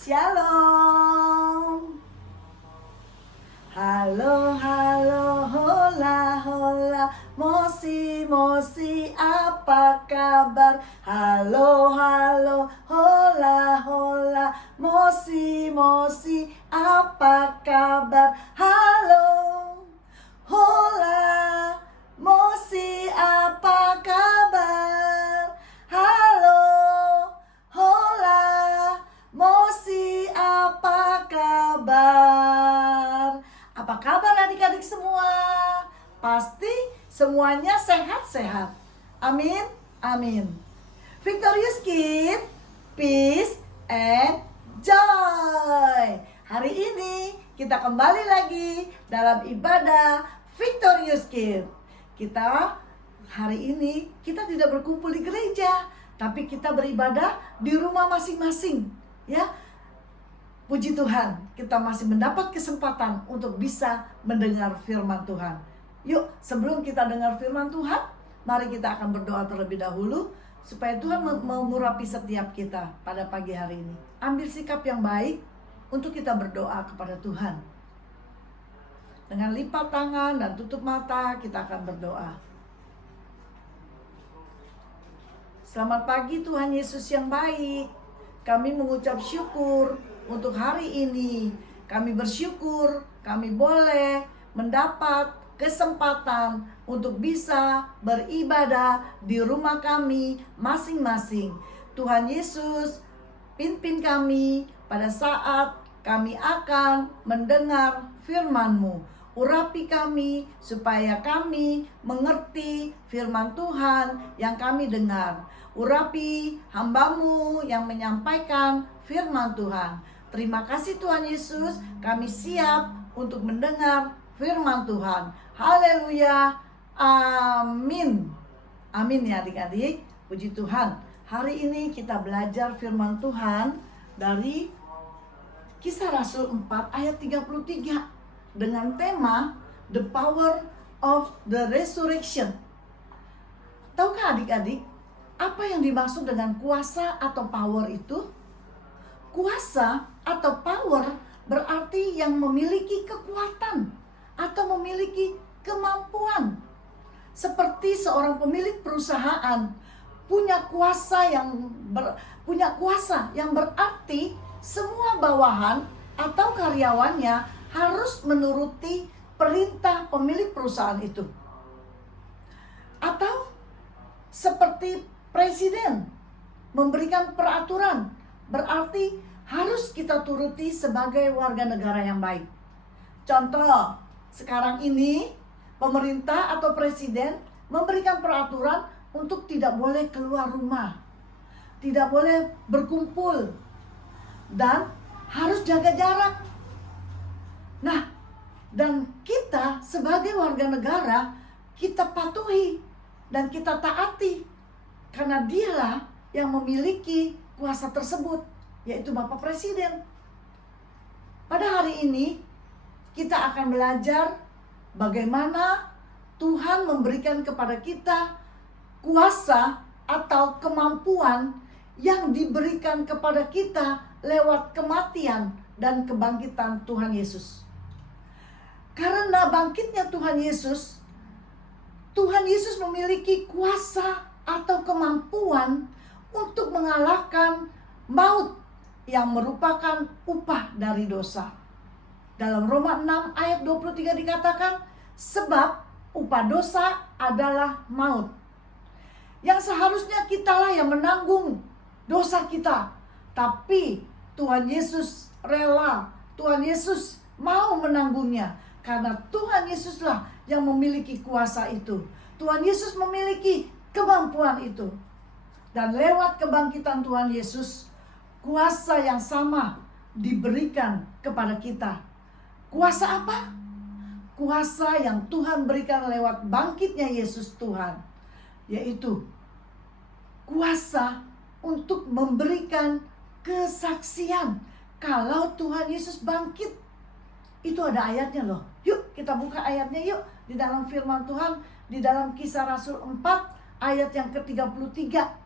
Shalom. Halo, halo, hola, hola, mosi, mosi, apa kabar? Halo, halo, hola, hola, mosi, mosi, apa kabar? Halo, hola, mosi, apa kabar? Halo, hola, mosi, apa kabar? Apa kabar adik-adik semua? Pasti semuanya sehat-sehat. Amin, amin. Victorious Kid, peace and joy. Hari ini kita kembali lagi dalam ibadah Victorious Kid. Hari ini kita tidak berkumpul di gereja, tapi kita beribadah di rumah masing-masing, ya. Puji Tuhan, kita masih mendapat kesempatan untuk bisa mendengar firman Tuhan. Yuk, sebelum kita dengar firman Tuhan, mari kita akan berdoa terlebih dahulu supaya Tuhan mengurapi setiap kita pada pagi hari ini. Ambil sikap yang baik untuk kita berdoa kepada Tuhan. Dengan lipat tangan dan tutup mata, kita akan berdoa. Selamat pagi Tuhan Yesus yang baik. Kami mengucap syukur untuk hari ini. Kami bersyukur kami boleh mendapat kesempatan untuk bisa beribadah di rumah kami masing-masing. Tuhan Yesus, pimpin kami pada saat kami akan mendengar firman-Mu. Urapi kami supaya kami mengerti firman Tuhan yang kami dengar. Urapi hamba-Mu yang menyampaikan firman Tuhan. Terima kasih Tuhan Yesus, kami siap untuk mendengar firman Tuhan. Haleluya, amin. Amin ya adik-adik, puji Tuhan. Hari ini kita belajar firman Tuhan dari Kisah Rasul 4 ayat 33 dengan tema The Power of the Resurrection. Tahukah adik-adik apa yang dimaksud dengan kuasa atau power itu? Kuasa atau power berarti yang memiliki kekuatan atau memiliki kemampuan. Seperti seorang pemilik perusahaan punya kuasa yang berarti semua bawahan atau karyawannya harus menuruti perintah pemilik perusahaan itu. Atau seperti presiden memberikan peraturan, berarti harus kita turuti sebagai warga negara yang baik. Contoh, sekarang ini pemerintah atau presiden memberikan peraturan untuk tidak boleh keluar rumah, tidak boleh berkumpul, dan harus jaga jarak. Nah, dan kita sebagai warga negara, kita patuhi dan kita taati, karena dialah yang memiliki kuasa tersebut, yaitu Bapak Presiden. Pada hari ini kita akan belajar bagaimana Tuhan memberikan kepada kita kuasa atau kemampuan yang diberikan kepada kita lewat kematian dan kebangkitan Tuhan Yesus. Karena bangkitnya Tuhan Yesus memiliki kuasa atau kemampuan untuk mengalahkan maut yang merupakan upah dari dosa. Dalam Roma 6 ayat 23 dikatakan, sebab upah dosa adalah maut. Yang seharusnya kitalah yang menanggung dosa kita, tapi Tuhan Yesus rela, Tuhan Yesus mau menanggungnya, karena Tuhan Yesuslah yang memiliki kuasa itu. Tuhan Yesus memiliki kemampuan itu. Dan lewat kebangkitan Tuhan Yesus, kuasa yang sama diberikan kepada kita. Kuasa apa? Kuasa yang Tuhan berikan lewat bangkitnya Yesus Tuhan, yaitu kuasa untuk memberikan kesaksian kalau Tuhan Yesus bangkit. Itu ada ayatnya loh. Yuk kita buka ayatnya yuk, di dalam firman Tuhan, di dalam Kisah Rasul 4 ayat yang ke-33.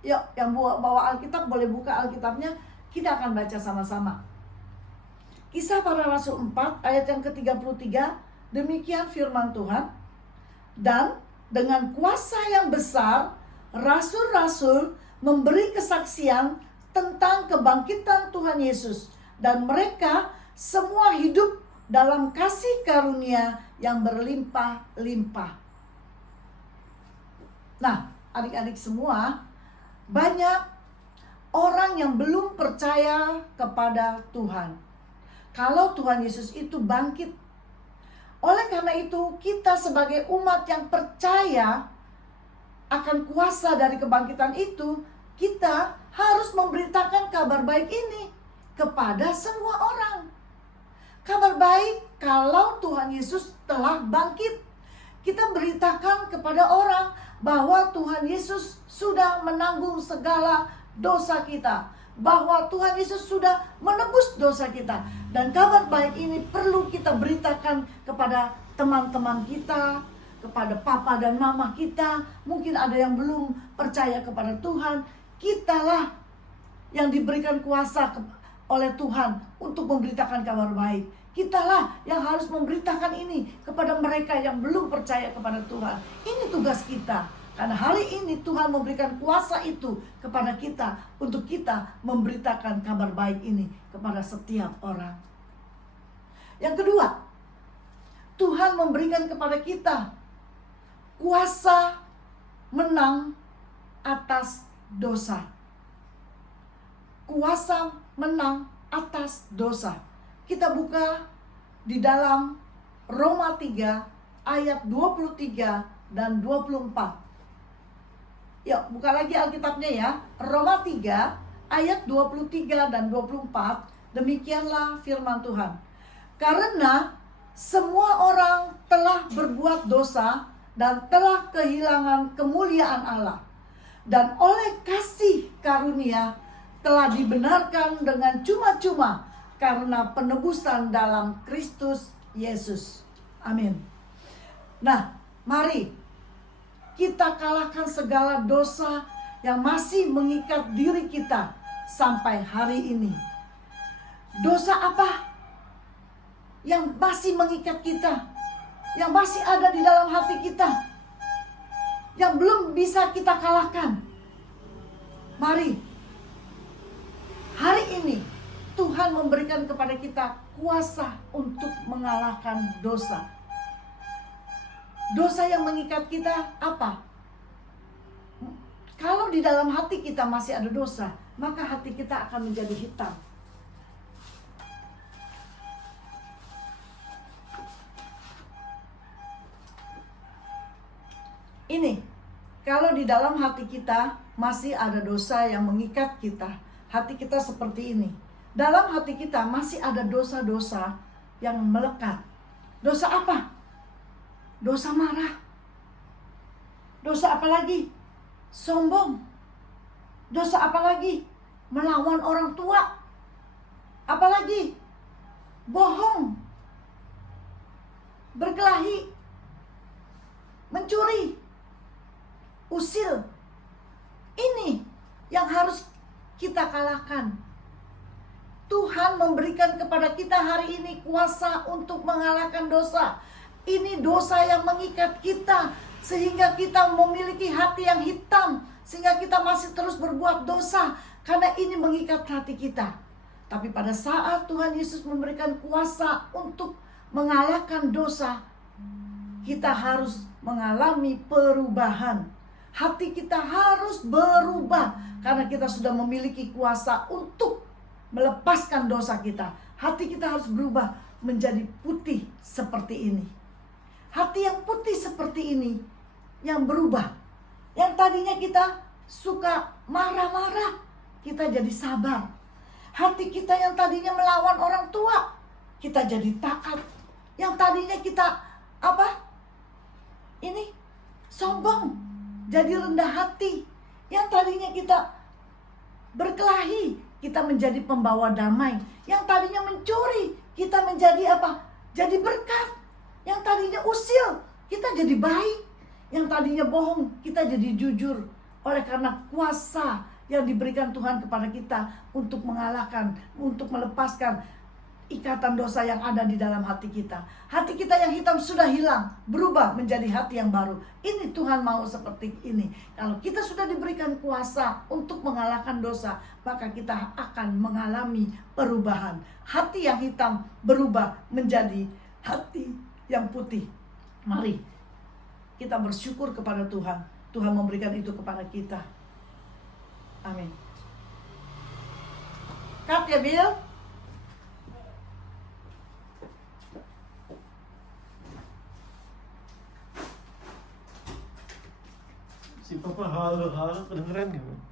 Yuk, yang bawa Alkitab boleh buka Alkitabnya. Kita akan baca sama-sama. Kisah Para Rasul 4 ayat yang ke-33. Demikian firman Tuhan. Dan dengan kuasa yang besar, rasul-rasul memberi kesaksian tentang kebangkitan Tuhan Yesus, dan mereka semua hidup dalam kasih karunia yang berlimpah-limpah. Nah, adik-adik semua, banyak orang yang belum percaya kepada Tuhan. Kalau Tuhan Yesus itu bangkit. Oleh karena itu, kita sebagai umat yang percaya akan kuasa dari kebangkitan itu, kita harus memberitakan kabar baik ini kepada semua orang. Kabar baik kalau Tuhan Yesus telah bangkit. Kita beritakan kepada orang bahwa Tuhan Yesus sudah menanggung segala dosa kita, bahwa Tuhan Yesus sudah menebus dosa kita. Dan kabar baik ini perlu kita beritakan kepada teman-teman kita, kepada papa dan mama kita. Mungkin ada yang belum percaya kepada Tuhan. Kitalah yang diberikan kuasa oleh Tuhan untuk memberitakan kabar baik. Kitalah yang harus memberitakan ini kepada mereka yang belum percaya kepada Tuhan. Ini tugas kita. Karena hari ini Tuhan memberikan kuasa itu kepada kita untuk kita memberitakan kabar baik ini kepada setiap orang. Yang kedua, Tuhan memberikan kepada kita kuasa menang atas dosa. Kuasa menang atas dosa. Kita buka di dalam Roma 3 ayat 23 dan 24. Ya, buka lagi Alkitabnya ya. Roma 3 ayat 23 dan 24. Demikianlah firman Tuhan. Karena semua orang telah berbuat dosa dan telah kehilangan kemuliaan Allah, dan oleh kasih karunia telah dibenarkan dengan cuma-cuma karena penebusan dalam Kristus Yesus. Amin. Nah, mari kita kalahkan segala dosa yang masih mengikat diri kita sampai hari ini. Dosa apa yang masih mengikat kita, yang masih ada di dalam hati kita, yang belum bisa kita kalahkan? Mari, hari ini Tuhan memberikan kepada kita kuasa untuk mengalahkan dosa. Dosa yang mengikat kita apa? Kalau di dalam hati kita masih ada dosa, maka hati kita akan menjadi hitam. Ini, kalau di dalam hati kita masih ada dosa yang mengikat kita, hati kita seperti ini. Dalam hati kita masih ada dosa-dosa yang melekat. Dosa apa? Dosa marah. Dosa apa lagi? Sombong. Dosa apa lagi? Melawan orang tua. Apalagi? Bohong. Berkelahi. Mencuri. Usil. Ini yang harus kita kalahkan. Tuhan memberikan kepada kita hari ini kuasa untuk mengalahkan dosa. Ini dosa yang mengikat kita sehingga kita memiliki hati yang hitam, sehingga kita masih terus berbuat dosa karena ini mengikat hati kita. Tapi pada saat Tuhan Yesus memberikan kuasa untuk mengalahkan dosa, kita harus mengalami perubahan. Hati kita harus berubah karena kita sudah memiliki kuasa untuk melepaskan dosa kita. Hati kita harus berubah menjadi putih seperti ini. Hati yang putih seperti ini yang berubah. Yang tadinya kita suka marah-marah, kita jadi sabar. Hati kita yang tadinya melawan orang tua, kita jadi taat. Yang tadinya kita sombong, jadi rendah hati. Yang tadinya kita berkelahi, kita menjadi pembawa damai. Yang tadinya mencuri, kita menjadi jadi berkat. Yang tadinya usil, kita jadi baik. Yang tadinya bohong, kita jadi jujur. Oleh karena kuasa yang diberikan Tuhan kepada kita untuk mengalahkan, untuk melepaskan ikatan dosa yang ada di dalam hati kita. Hati kita yang hitam sudah hilang, berubah menjadi hati yang baru. Ini Tuhan mau seperti ini. Kalau kita sudah diberikan kuasa untuk mengalahkan dosa, maka kita akan mengalami perubahan. Hati yang hitam berubah menjadi hati yang putih. Mari kita bersyukur kepada Tuhan. Tuhan memberikan itu kepada kita. Amin. Cut ya, Bill. Si papa halo-halo kedengeran gak?